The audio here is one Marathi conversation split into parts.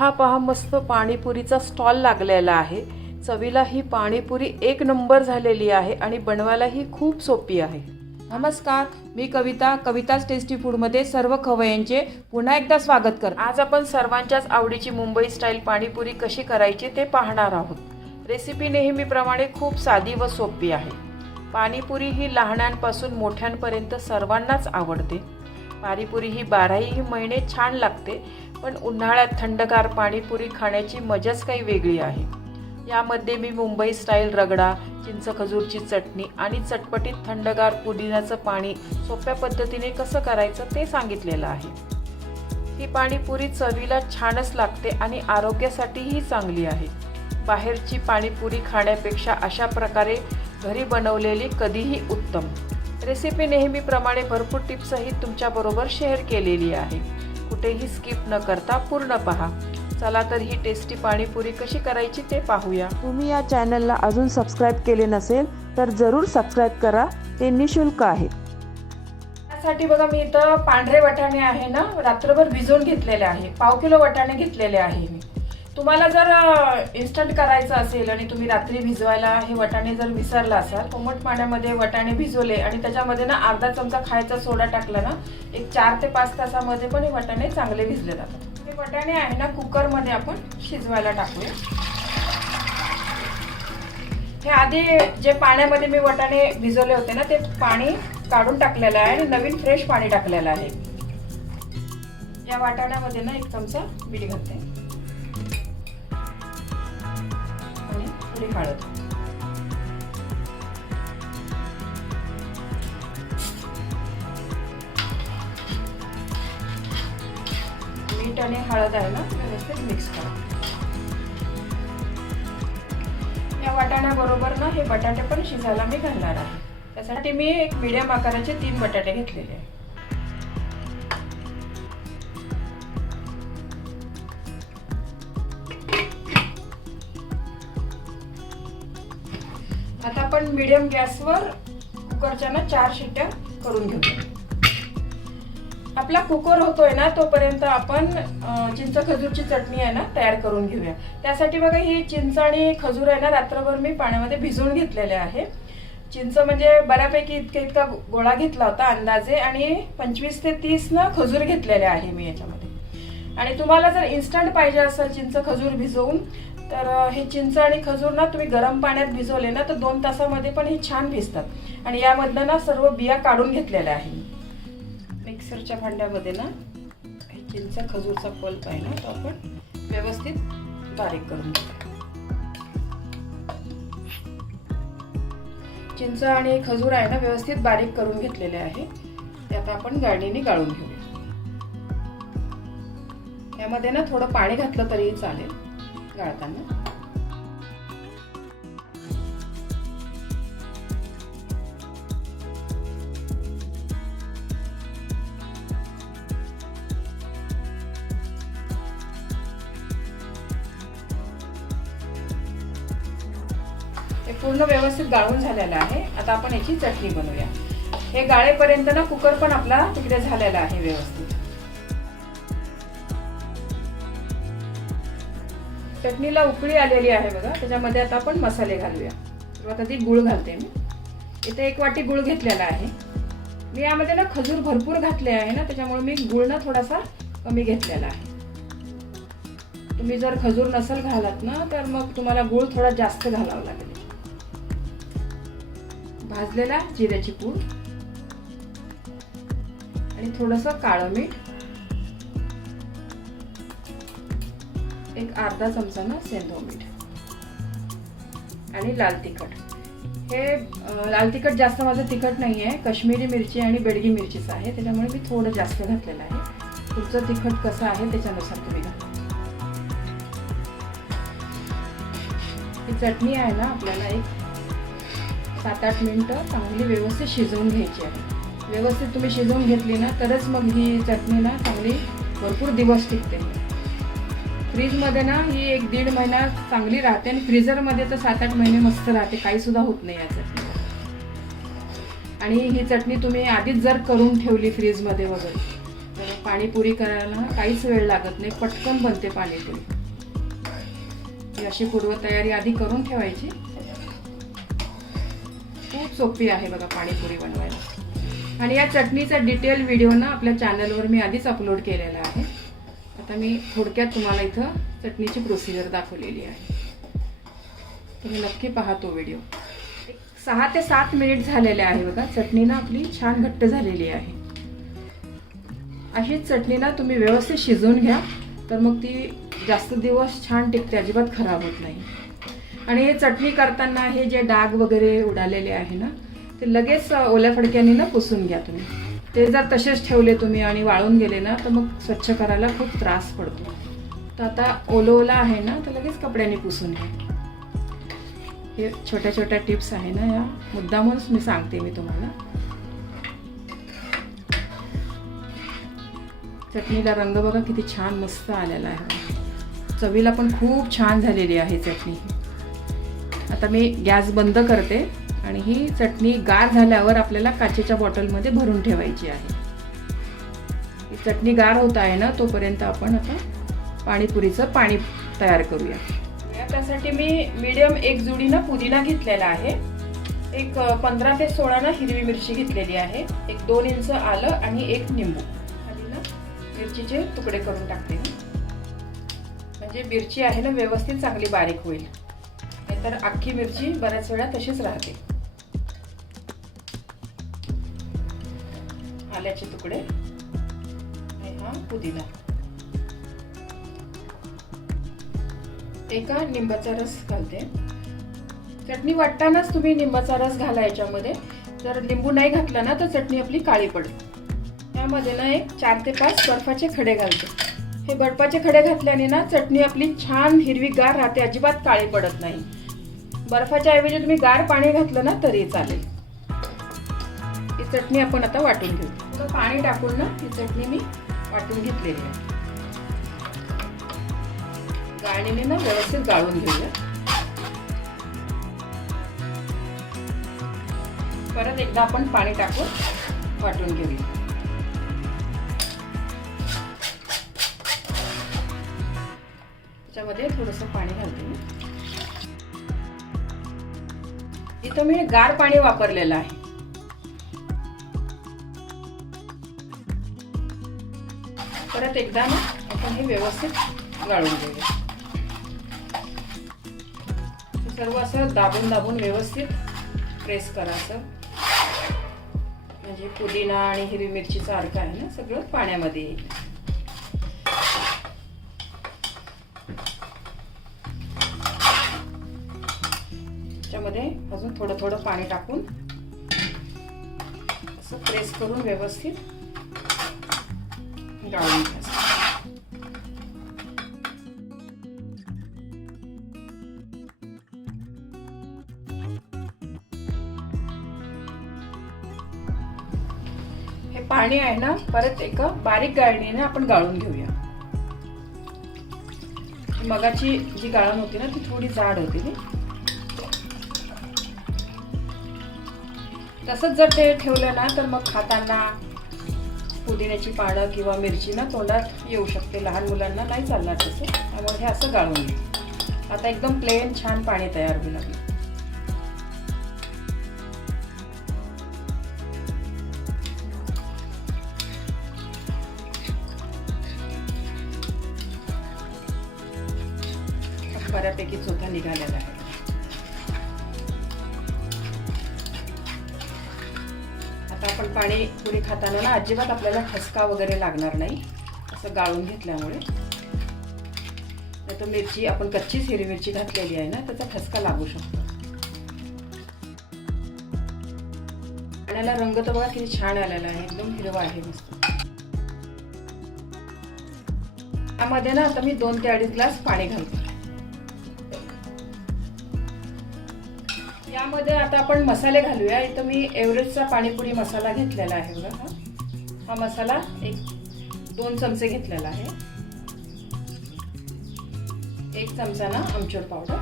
हा पहा मस्त पाणीपुरीचा स्टॉल लागलेला आहे। चवीला ही पाणीपुरी एक नंबर झालेली आहे आणि बनवायलाही खूप सोपी आहे। नमस्कार, मी कविताच टेस्टी फूडमध्ये सर्व खवय्यांचे पुन्हा एकदा स्वागत करते। आज आपण सर्वांच्याच आवडीची मुंबई स्टाईल पाणीपुरी कशी करायची ते पाहणार आहोत। रेसिपी नेहमीप्रमाणे खूप साधी व सोपी आहे। पाणीपुरी ही लहानांपासून मोठ्यांपर्यंत सर्वांनाच आवडते। पाणीपुरी ही 12ही महिने छान लागते, पण उन्हाळ्यात थंडगार पाणीपुरी खाण्याची मजाच काही वेगळी आहे। यामध्ये मी मुंबई स्टाईल रगडा, चिंच खजूरची चटणी आणि चटपटीत थंडगार पुदिन्याचं पाणी सोप्या पद्धतीने कसं करायचं ते सांगितलेलं आहे। ही पाणीपुरी चवीला छानच लागते आणि आरोग्यासाठीही चांगली आहे। बाहेरची पाणीपुरी खाण्यापेक्षा अशा प्रकारे घरी बनवलेली कधीही उत्तम। रेसिपी नेहमीप्रमाणे भरपूर टिप्सही तुमच्याबरोबर शेअर केलेली आहे। कुठेही स्किप न करता पूर्ण पहा। चला तर ही टेस्टी पाणीपुरी कशी करायची ते पाहूया। तुम्ही या चॅनलला अजून सबस्क्राईब केले नसेल तर जरूर सबस्क्राईब करा, ते निशुल्क आहे। त्यासाठी बघा, मी इथं पांढरे वाटाणे आहे ना, रात्रभर भिजवून घेतलेले आहे। पाव किलो वाटाणे घेतलेले आहे मी। तुम्हाला जर इन्स्टंट करायचं असेल आणि तुम्ही रात्री भिजवायला हे वाटाणे जर विसरला असाल, कोमट पाण्यामध्ये वाटाणे भिजवले आणि त्याच्यामध्ये ना अर्धा चमचा खायचा सोडा टाकला ना, एक 4 ते 5 तासामध्ये पण हे वाटाणे चांगले भिजले जातात। हे वाटाणे आहे ना, कुकरमध्ये आपण शिजवायला टाकूया। हे आधी जे पाण्यामध्ये मी वाटाणे भिजवले होते ना, ते पाणी काढून टाकलेलं आहे आणि नवीन फ्रेश पाणी टाकलेलं आहे। या वाटाण्यामध्ये ना 1 चमचा मीठ घालते आणि थोडी हळद। मीठ आणि हळद आहे ना, व्यवस्थित मिक्स करा। या वाटाण्याबरोबर ना हे बटाटे पण शिजायला मी घालणार आहे। त्यासाठी मी एक मीडियम आकाराचे 3 बटाटे घेतलेले आहे। आता आपण मीडियम गॅसवर कुकरच्या ना 4 शिट्ट्या करून घेऊया। आपला कुकर होतोय ना, तोपर्यंत आपण चिंच खजूरची चटणी आहे ना तयार करून घेऊया। त्यासाठी बघा, ही चिंच आणि खजूर आहे ना, रात्रभर मी पाण्यामध्ये भिजवून घेतलेले आहे। चिंच म्हणजे बऱ्यापैकी इतका गोळा घेतला होता अंदाजे, आणि 25 ते 30 ना खजूर घेतलेले आहे मी याच्यामध्ये। आणि तुम्हाला जर इन्स्टंट पाहिजे असेल चिंच खजूर भिजवून, तर हे चिंच आणि खजूर ना तुम्ही गरम पाण्यात भिजवले ना तर 2 तासामध्ये पण हे छान भिजतात। आणि यामधनं ना सर्व बिया काढून घेतलेल्या आहे। मिक्सरच्या भांड्यामध्ये ना हे चिंच खजूरचा पल्प आहे ना, तो आपण व्यवस्थित बारीक करून घेऊया। चिंच आणि खजूर आहे ना व्यवस्थित बारीक करून घेतलेले आहे। ते आता आपण गाळणीने गाळून घेऊया। यामध्ये ना थोडं पाणी घातलं तरीही चालेल गाळताना। हे पूर्ण व्यवस्थित गाळून झालेलं आहे। आता आपण याची चटणी बनवूया। हे गाळेपर्यंत ना कुकर पण आपला तिकडे झालेला आहे व्यवस्थित। चटणीला उकळी आलेली आहे बघा। त्याच्यामध्ये आता आपण मसाले घालूया। सुरुवात आधी गूळ घालते मी। इथे 1 वाटी गूळ घेतलेला आहे मी। यामध्ये ना खजूर भरपूर घातले आहे ना, त्याच्यामुळे मी गूळ ना थोडासा कमी घेतलेला आहे। तुम्ही जर खजूर नसेल घालत ना, तर मग तुम्हाला गूळ थोडा जास्त घालावा लागेल। भाजलेला जिऱ्याची पूड आणि थोडंसं काळं मीठ, एक अर्धा चमचा ना सेंधव मीठ आणि लाल तिखट। हे लाल तिखट जास्त माझं तिखट नाही आहे, काश्मीरी मिरची आणि बेडगी मिरचीच आहे, त्याच्यामुळे मी थोडं जास्त घातलेलं आहे। तुमचं तिखट कसं आहे त्याच्यानुसार तुम्ही घाला। ही चटणी आहे ना आपल्याला एक 7-8 मिनिटं चांगली व्यवस्थित शिजवून घ्यायची आहे। व्यवस्थित तुम्ही शिजवून घेतली ना तरच मग ही चटणी ना चांगली भरपूर दिवस टिकते। फ्रीजमध्ये ना ही 1-1.5 महिना चांगली राहते आणि फ्रीजरमध्ये तर 7-8 महिने मस्त राहते, काही सुद्धा होत नाही या चटणीला। आणि ही चटणी तुम्ही आधीच जर करून ठेवली फ्रीजमध्ये वगैरे, तर पाणीपुरी करायला काहीच वेळ लागत नाही, पटकन बनते पाणीपुरी. ही अशी पूर्वतयारी आधी करून ठेवायची. खूप सोपी आहे बघा पाणीपुरी बनवायला. आणि या चटणीचा डिटेल व्हिडिओ ना आपल्या चॅनलवर मी आधीच अपलोड केलेला आहे. आता मी थोडक्यात तुम्हाला इथं चटणीची प्रोसिजर दाखवलेली आहे, तुम्ही नक्की पहा तो व्हिडिओ. 6 ते 7 मिनिट झालेले आहे बघा. चटणी ना आपली छान घट्ट झालेली आहे. अशीच चटणी ना तुम्ही व्यवस्थित शिजवून घ्या, तर मग ती जास्त दिवस छान टिकते, अजिबात खराब होत नाही. आणि हे चटणी करताना हे जे डाग वगैरे उडालेले आहे ना, ते लगेच ओल्या फडक्याने ना पुसून घ्या तुम्ही. ते जर तसेच ठेवले तुम्ही आणि वाळून गेले ना, तर मग स्वच्छ करायला खूप त्रास पडतो. तर आता ओलं आहे ना, तर लगेच कपड्याने पुसून घ्या. हे छोट्या छोट्या टिप्स आहे ना, या मुद्दामच मी सांगते मी तुम्हाला. चटणीला रंग बघा किती छान मस्त आलेला आहे. चवीला पण खूप छान झालेली आहे चटणी. आता मी गॅस बंद करते आणि ही चटणी गार झाल्यावर आपल्याला काचेच्या बॉटलमध्ये भरून ठेवायची आहे. ही चटणी गार होत आहे ना, तोपर्यंत आपण आता पाणीपुरीचं पाणी तयार करूया. त्यासाठी मी मीडियम एक जुडी ना पुदिना घेतलेला आहे. एक 15 ते 16 ना हिरवी मिरची घेतलेली आहे. एक 2 इंच आलं आणि एक निंबू. आणि ना मिरचीचे तुकडे करून टाकते, म्हणजे मिरची आहे ना व्यवस्थित चांगली बारीक होईल. नाहीतर अख्खी मिरची बऱ्याच वेळा तशीच राहते. आल्याचे तुकडे आणि हा पुदिना. एका निंबाचा रस घालते. चटणी वाटतानाच तुम्ही निंबाचा रस घाला याच्यामध्ये. जर लिंबू नाही घातला ना तर चटणी आपली काळी पडेल. त्यामध्ये ना एक 4 ते 5 बर्फाचे खडे घालते. हे बर्फाचे खडे घातल्याने ना चटणी आपली छान हिरवीगार राहते, अजिबात काळी पडत नाही. बर्फाच्या ऐवजी तुम्ही गार पाणी घातलं ना तरी चालेल. ही चटणी आपण आता वाटून घेऊ. थोडं पाणी टाकून ना ही चटणी मी वाटून घेतलेली आहे. गाळणीने ना व्यवस्थित गाळून घेऊया. परत एकदा आपण पाणी टाकून वाटून घेऊया. त्याच्यामध्ये थोडंसं पाणी घालते मी. इथं मी गार पाणी वापरलेलं आहे. परत एकदा ना आपण हे व्यवस्थित गाळून घेऊया. सर्व असं दाबून दाबून व्यवस्थित प्रेस करायचं, म्हणजे पुदिना आणि हिरवी मिरचीचा अर्क आहे ना सगळं पाण्यामध्ये येईल. त्याच्यामध्ये अजून थोडं थोडं पाणी टाकून असं प्रेस करून व्यवस्थित गाळून घ्यायचं. हे पाणी आहे ना परत एका बारीक गाळणीने आपण गाळून घेऊया. मगाची जी गाळण होती ना ती थोडी जाड होती. तसंच जर ते ठेवलं ना तर मग खाताना पुदिन्याची पानं किंवा मिरची ना तोंडात येऊ शकते. लहान मुलांना नाही चालणार तसं, त्यामुळे हे असं गाळून घे. आता एकदम प्लेन छान पाणी तयार होईल आपलं. बऱ्यापैकी चोथा निघालेला आहे. आता आपण पाणी पुरी खाताना ना अजिबात आपल्याला ठसका वगैरे लागणार नाही असं गाळून घेतल्यामुळे. नाहीतर मिरची आपण कच्चीच हिरवी मिरची घातलेली आहे ना त्याचा ठसका लागू शकतो. पाण्याला रंग तर बघा किती छान आलेला आहे, एकदम हिरवा आहे मस्त. त्यामध्ये ना आता मी 2 ते 2.5 ग्लास पाणी घालतो. यामध्ये आता आपण मसाले घालूया. इथं मी एव्हरेस्टचा पाणीपुरी मसाला घेतलेला आहे बघा. हा मसाला 2 चमचे घेतलेला आहे. 1 चमचा ना आमचूर पावडर,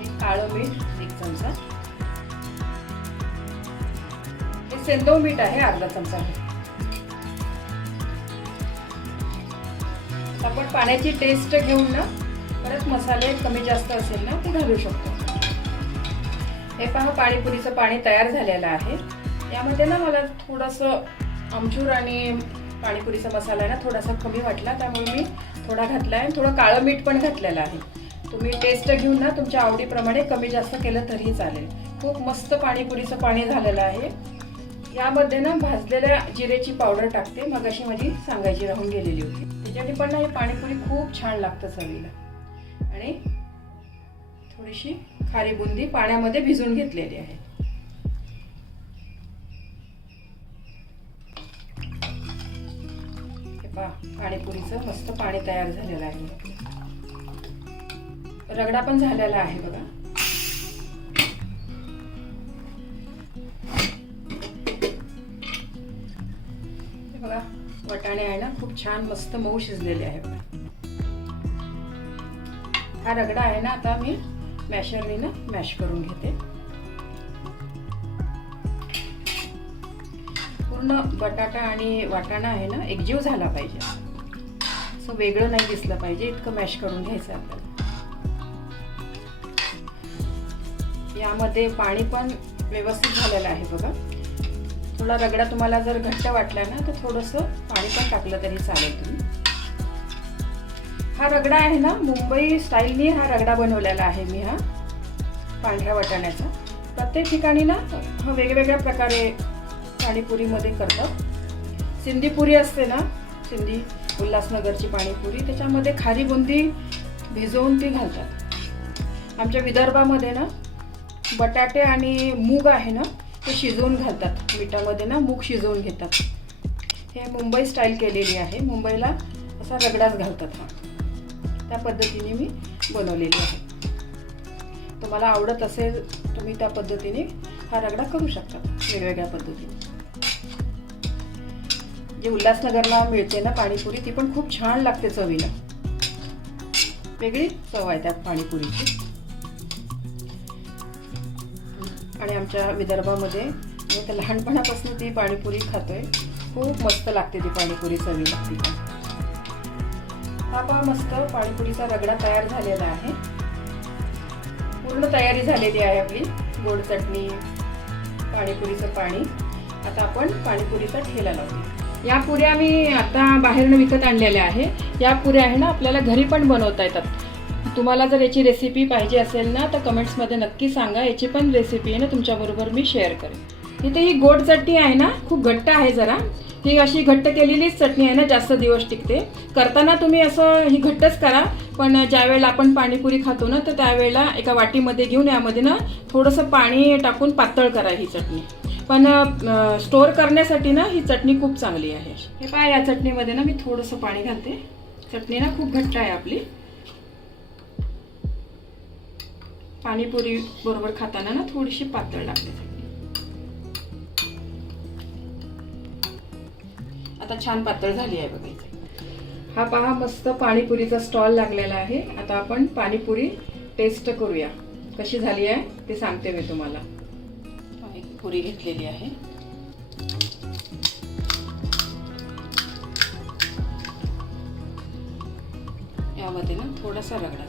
एक काळं मीठ 1 चमचा, हे सेंधव मीठ आहे अर्धा चमचा आहे. आपण पाण्याची टेस्ट घेऊन ना परत मसाले कमी जास्त असेल ना ते घालू शकतो. हे पहा पाणीपुरीचं पाणी तयार झालेलं आहे. यामध्ये ना मला थोडंसं आमचूर आणि पाणीपुरीचा मसाला ना थोडासा कमी वाटला, त्यामुळे मी थोडा घातला आहे. थोडं काळं मीठ पण घातलेलं आहे. तुम्ही टेस्ट घेऊन ना तुमच्या आवडीप्रमाणे कमी जास्त केलं तरीही चालेल. खूप मस्त पाणीपुरीचं पाणी झालेलं आहे. यामध्ये ना भाजलेल्या जिरेची पावडर टाकते, मगाशी माझी सांगायची राहून गेलेली होती. त्याच्याने पण ना हे पाणीपुरी खूप छान लागतं चवीला. आणि थोडीशी खारी बुंदी पाण्यामध्ये भिजून घेतलेली आहे. हे पहा पाणीपुरीचं मस्त पाणी तयार झालेलं आहे. रगडा पण झालेला आहे बघा. बघा वाटाणे आहे ना खूप छान मस्त मऊ शिजलेले आहे बघा. हा रगडा आहे ना आता मी मॅशरने ना मॅश करून घेते. पूर्ण बटाटा आणि वाटाणा आहे ना एकजीव झाला पाहिजे, असं वेगळं नाही दिसलं पाहिजे, इतकं मॅश करून घ्यायचं आपल्याला. यामध्ये पाणी पण व्यवस्थित झालेलं आहे बघा. थोडा रगडा तुम्हाला जर घट्ट वाटला ना तर थोडंसं पाणी पण टाकलं तरी चालेल तुम्ही. हा रगडा आहे ना मुंबई स्टाईलनी हा रगडा बनवलेला आहे मी, हा पांढऱ्या वाटाण्याचा. प्रत्येक ठिकाणी ना हा वेगवेगळ्या प्रकारे पाणीपुरीमध्ये करतात. सिंधी पुरी असते ना, सिंधी उल्हासनगरची पाणीपुरी, त्याच्यामध्ये खारी बुंदी भिजवून ती घालतात. आमच्या विदर्भामध्ये ना बटाटे आणि मूग आहे ना ते शिजवून घालतात मिठामध्ये ना, मूग शिजवून घेतात. हे मुंबई स्टाईल केलेली आहे. मुंबईला असा रगडाच घालतात. हा त्या पद्धतीने मी बनवलेली आहे. तुम्हाला आवडत असेल तुम्ही त्या पद्धतीने हा रगडा करू शकता वेगवेगळ्या पद्धतीने. जे उल्हासनगरला मिळते ना पाणीपुरी ती पण खूप छान लागते चवीला. वेगळी चव आहे त्या पाणीपुरीची. आणि आमच्या विदर्भामध्ये मी तर लहानपणापासून ती पाणीपुरी खातोय. खूप मस्त लागते ती पाणीपुरी चवीला ती पण. हा पहा मस्त पाणीपुरीचा रगडा तयार झालेला आहे. पूर्ण तयारी झालेली आहे आपली. गोड चटणी, पाणीपुरीचं पाणी. आता आपण पाणीपुरीचा ठेला लावतो. या पुऱ्या मी आता बाहेरनं विकत आणलेल्या आहे. या पुऱ्या आहे ना आपल्याला घरी पण बनवता येतात. तुम्हाला जर याची रेसिपी पाहिजे असेल ना तर कमेंट्समध्ये नक्की सांगा. याची पण रेसिपी आहे ना तुमच्याबरोबर मी शेअर करेन. इथे ही गोड चटणी आहे ना खूप घट्ट आहे जरा. ही अशी घट्ट केलेलीच चटणी आहे ना, जास्त दिवस टिकते. करताना तुम्ही असं ही घट्टच करा, पण ज्या वेळेला आपण पाणीपुरी खातो ना तर त्यावेळेला एका वाटीमध्ये घेऊन यामध्ये ना थोडंसं पाणी टाकून पातळ करा ही चटणी. पण स्टोअर करण्यासाठी ना ही चटणी खूप चांगली आहे. हे पहा या चटणीमध्ये ना मी थोडंसं पाणी घालते. चटणी ना खूप घट्ट आहे आपली. पाणीपुरी बरोबर खाताना ना थोडीशी पातळ लागते चटणी. आता छान पातळ झाली आहे बघा. हा पहा मस्त पाणीपुरीचा स्टॉल लागलेला आहे. आता आपण पाणीपुरी टेस्ट करूया कशी झाली आहे ते सांगते मी तुम्हाला. एक पुरी घेतलेली आहे. यामध्ये ना थोडासा रगडा,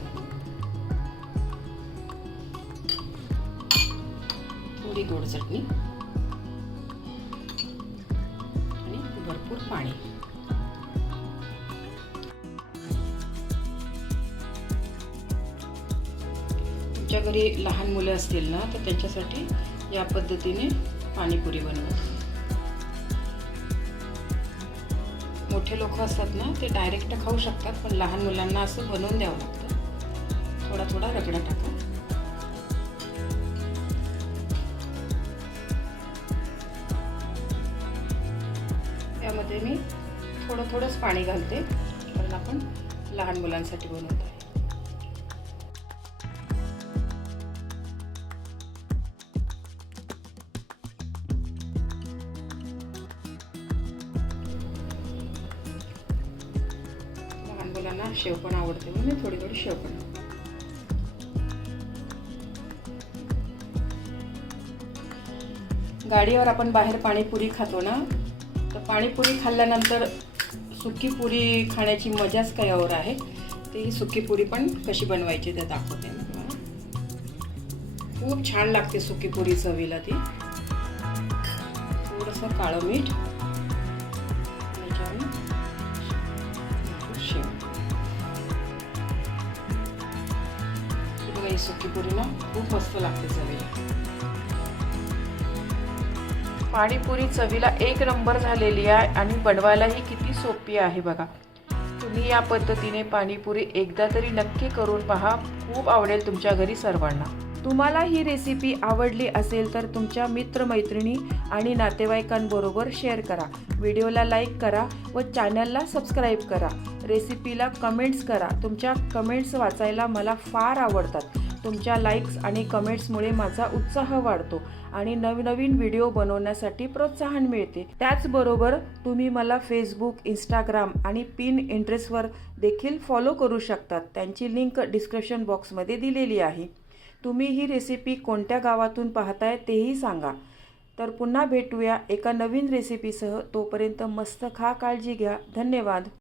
थोडी गोड चटणी आणि भरपूर पाणी. तुमच्या घरी लहान मुलं असतील ना तर त्यांच्यासाठी या पद्धतीने पाणीपुरी बनवा. मोठे लोक असतात ना ते डायरेक्ट खाऊ शकतात, पण लहान मुलांना असं बनवून द्यावं लागतं. थोडा थोडा रगडा टाका. यामध्ये मी थोडंच पाणी घालते, कारण आपण लहान मुलांसाठी बनवत आहे. लहान मुलांना शेव पण आवडते म्हणून थोडी शेव पण. गाडीवर आपण बाहेर पाणीपुरी खातो ना, तर पाणीपुरी खाल्ल्यानंतर सुकी पुरी खाण्याची मजाच काही और आहे. ती सुकी पुरी पण कशी बनवायची ते दाखवते मी तुम्हाला. खूप छान लागते सुकी पुरी चवीला ती. थोडंसं काळं मीठ, शेव. बघा ही सुकी पुरी ना खूप मस्त लागते चवीला. पाणीपुरी चवीला एक नंबर झालेली आहे आणि बनवायलाही किती सोपी आहे बघा. तुम्ही या पद्धतीने पाणीपुरी एकदा तरी नक्की करून पहा. खूप आवडेल तुमच्या घरी सर्वांना. तुम्हाला ही रेसिपी आवडली असेल तर तुमच्या मित्रमैत्रिणी आणि नातेवाईकांबरोबर शेअर करा. व्हिडिओला लाईक करा व चॅनलला सबस्क्राईब करा. रेसिपीला कमेंट्स करा. तुमच्या कमेंट्स वाचायला मला फार आवडतात. तुमच्या लाईक्स आणि कमेंट्समुळे माझा उत्साह वाढतो आणि नवनवीन व्हिडिओ बनवण्यासाठी प्रोत्साहन मिळते. त्याचबरोबर तुम्ही मला फेसबुक, इंस्टाग्राम आणि पिनइंटरेस्टवर देखील फॉलो करू शकतात. त्यांची लिंक डिस्क्रिप्शन बॉक्समध्ये दिलेली आहे. तुम्ही ही रेसिपी कोणत्या गावातून पाहताय तेही सांगा. तर पुन्हा भेटूया एका नवीन रेसिपीसह. तोपर्यंत मस्त खा, काळजी घ्या. धन्यवाद.